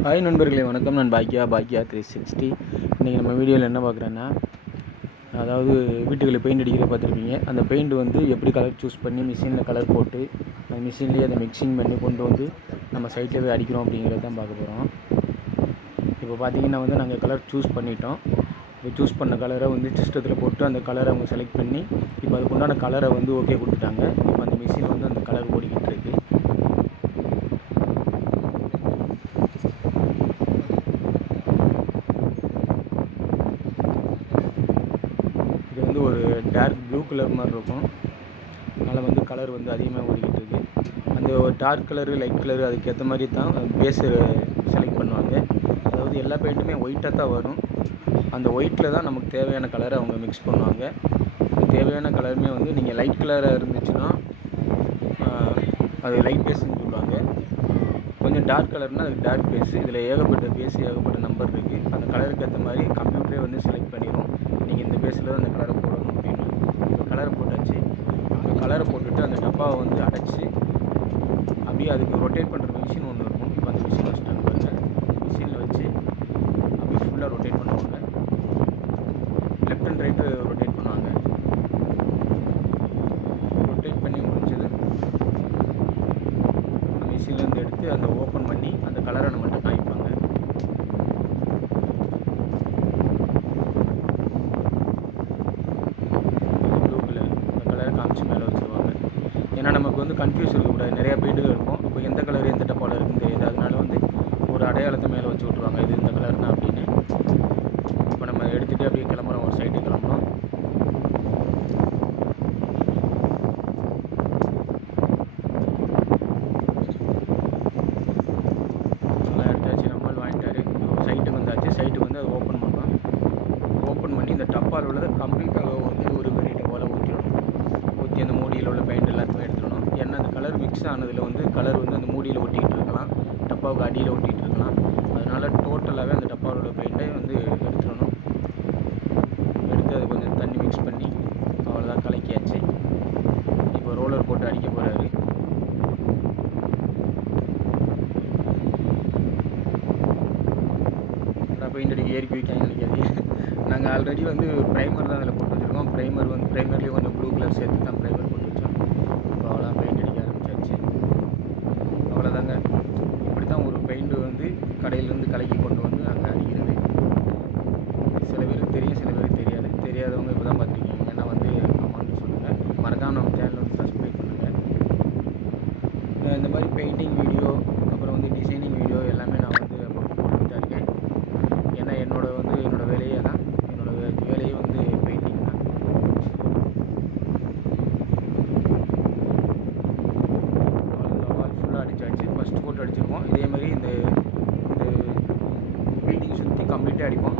Hi நண்பர்களே, வணக்கம். நான் பாக்கியா 360. இன்றைக்கி நம்ம வீடியோவில் என்ன பார்க்குறேன்னா, அதாவது வீட்டுகளில் பெயிண்ட் அடிக்கிற பார்த்துருப்பீங்க. அந்த பெயிண்ட் வந்து எப்படி கலர் சூஸ் பண்ணி மிஷினில் கலர் போட்டு அந்த மிஷின்லேயே அதை மிக்சிங் பண்ணி கொண்டு வந்து நம்ம சைட்டில் போய் அடிக்கிறோம் அப்படிங்கிறத தான் பார்க்க போகிறோம். இப்போ பார்த்திங்கன்னா வந்து நாங்கள் கலர் சூஸ் பண்ணிட்டோம். இப்போ சூஸ் பண்ண கலரை வந்து சிஸ்டத்தில் போட்டு அந்த கலரை அவங்க செலக்ட் பண்ணி இப்போ அதுக்குண்டான கலரை வந்து ஓகே கொடுத்துட்டாங்க. இப்போ அந்த மிஷின் வந்து அந்த கலர் ஓடிக்கிட்டு இருக்குது. இது வந்து ஒரு டார்க் ப்ளூ கலர் மாதிரி இருக்கும். அதனால் வந்து கலர் வந்து அதிகமாக ஓடிக்கிட்டு இருக்குது. அந்த டார்க் கலரு, லைட் கலரு அதுக்கேற்ற மாதிரி தான் பேஸு செலக்ட் பண்ணுவாங்க. அதாவது எல்லா பெயிண்ட்டுமே ஒயிட்டாக தான் வரும். அந்த ஒயிட்டில் தான் நமக்கு தேவையான கலரை அவங்க மிக்ஸ் பண்ணுவாங்க. தேவையான கலருமே வந்து நீங்கள் லைட் கலராக இருந்துச்சுன்னா அது லைட் பேஸுன்னு சொல்லுவாங்க. கொஞ்சம் டார்க் கலர்னால் அதுக்கு டார்க் பேஸு. இதில் ஏகப்பட்ட நம்பர் இருக்குது. அந்த கலருக்கு ஏற்ற மாதிரி கம்ப்யூட்டரே வந்து செலக்ட் பண்ணிடும். நீங்கள் இந்த பேஸில் தான் அந்த கலரை போடணும் அப்படின்னு. இப்போ கலரை போட்டாச்சு. அந்த கலரை போட்டுட்டு அந்த டப்பாவை வந்து அடைச்சி அப்படியே அதுக்கு ரொட்டேட் பண்ணுற மிஷின் ஒன்று இருக்கும். இப்போ அந்த மிஷின் வச்சுட்டாங்க பாருங்கள். மிஷினில் வச்சு அப்படியே ஃபுல்லாக ரொட்டேட் பண்ணுவாங்க. லெஃப்ட் அண்ட் ரைட்டு ரொட்டேட் பண்ணுவாங்க. ரொட்டேட் பண்ணி முடிஞ்சது மிஷின்லேருந்து எடுத்து அந்த ஓப்பன் பண்ணி அந்த கலரை நம்மள்கிட்ட காமிப்பாங்க. ப்ளூ கலர் அந்த கலரை காமிச்சு மேலே வச்சுருவாங்க. ஏன்னா நமக்கு வந்து கன்ஃபியூஸ் இருக்கக்கூடாது. நிறையா பெயிண்ட்டுகள் இருக்கும். இப்போ எந்த கலர் எந்த டப்பாவில் இருக்குன்னு தெரியுது. அதனால வந்து ஒரு அடையாளத்தை மேலே வச்சு விட்ருவாங்க. இது இந்த கலர் தான் அப்படின்னு. இப்போ நம்ம எடுத்துகிட்டு அப்படியே கிளம்புறோம். ஒரு சைட்டு கிளம்புறோம். நல்லா எடுத்தாச்சு. நம்மால் வாங்கிட்டாரு. சைட்டுக்கு வந்தாச்சு. சைட்டுக்கு வந்து அதை ஓப்பன் பண்ணலாம். ஓப்பன் பண்ணி இந்த டப்பாவில் உள்ளதை கம்ப்ளீட்டாக வந்து ஒரு பெரிய டப்பாவில் ஊற்றிடணும். ஊற்றி அந்த மூடியில் உள்ள பெயிண்ட் எல்லாத்தையுமே எடுத்துடணும். ஏன்னா அந்த கலர் மிக்ஸ் ஆனதில் வந்து கலர் வந்து அந்த மூடியில் ஒட்டிக்கிட்டு இருக்கலாம், டப்பாவுக்கு அடியில் ஒட்டிகிட்டு இருக்கலாம். அதனால் டோட்டலாகவே அந்த டப்பாவில் உள்ள பெயிண்ட்டை வந்து எடுத்துடணும். எடுத்து அது கொஞ்சம் தண்ணி மிக்ஸ் பண்ணி அவ்வளோதான், கலக்கியாச்சு. இப்போ ரோலர் போட்டு அடிக்க போகிறாரு. பெயிண்ட் அடிக்க ஏறி வைக்காங்க நினைக்காதீங்க. நாங்கள் ஆல்ரெடி வந்து ப்ரைமர் தான் அதில் போட்டு வச்சுருக்கோம். ப்ரைமர்லேயும் கொஞ்சம் ப்ளூ கலர் சேர்த்து தான் ப்ரைமர் போட்டு வச்சோம். இப்போ அவ்வளோ பெயிண்ட் அடிக்க ஆரம்பிச்சாச்சு. அவ்வளோதாங்க. இப்படி தான் ஒரு பெயிண்ட்டு வந்து கடையிலேருந்து கலக்கி கொண்டு வந்து அங்கே அடிக்கிறது. சில பேருக்கு தெரியும், சில பேருக்கு தெரியாது. தெரியாதவங்க இப்போ தான் பார்த்துருக்கீங்க. ஏன்னா வந்து கமெண்ட்னு சொல்லுங்கள். மறக்காமல் நம்ம சேனலை வந்து சப்ஸ்கிரைப் பண்ணுங்கள். இந்த மாதிரி பெயிண்டிங் வீடியோ, அப்புறம் வந்து டிசைனிங் வீடியோ எல்லாமே நான் வந்து போட்டுக்கிட்டு தான் இருக்கேன். ஏன்னா என்னோட வேலையே தான். என்னோடய வேலையே வந்து பெயிண்டிங் தான். வால் ஃபுல்லாக அடித்தாச்சு. ஃபஸ்ட்டு போட்டு அடிச்சிருக்கோம். இதேமாதிரி இந்த பில்டிங் சுற்றி கம்ப்ளீட்டாக அடிப்போம்.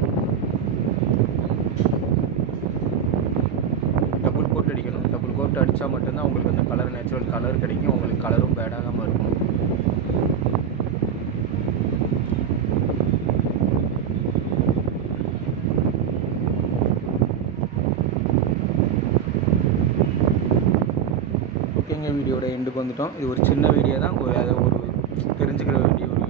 டபுள் கோட் அடிக்கணும். டபுள் கோட் அடித்தா மட்டும்தான் உங்களுக்கு அந்த கலர், நேச்சுரல் கலர் கிடைக்கும். உங்களுக்கு கலரும் பேடாகாமல் இருக்கும். ஓகேங்க, வீடியோட எண்டுக்கு வந்துட்டோம். இது ஒரு சின்ன வீடியோ தான். அதை ஒரு தெரிஞ்சுக்கிற வேண்டிய ஒரு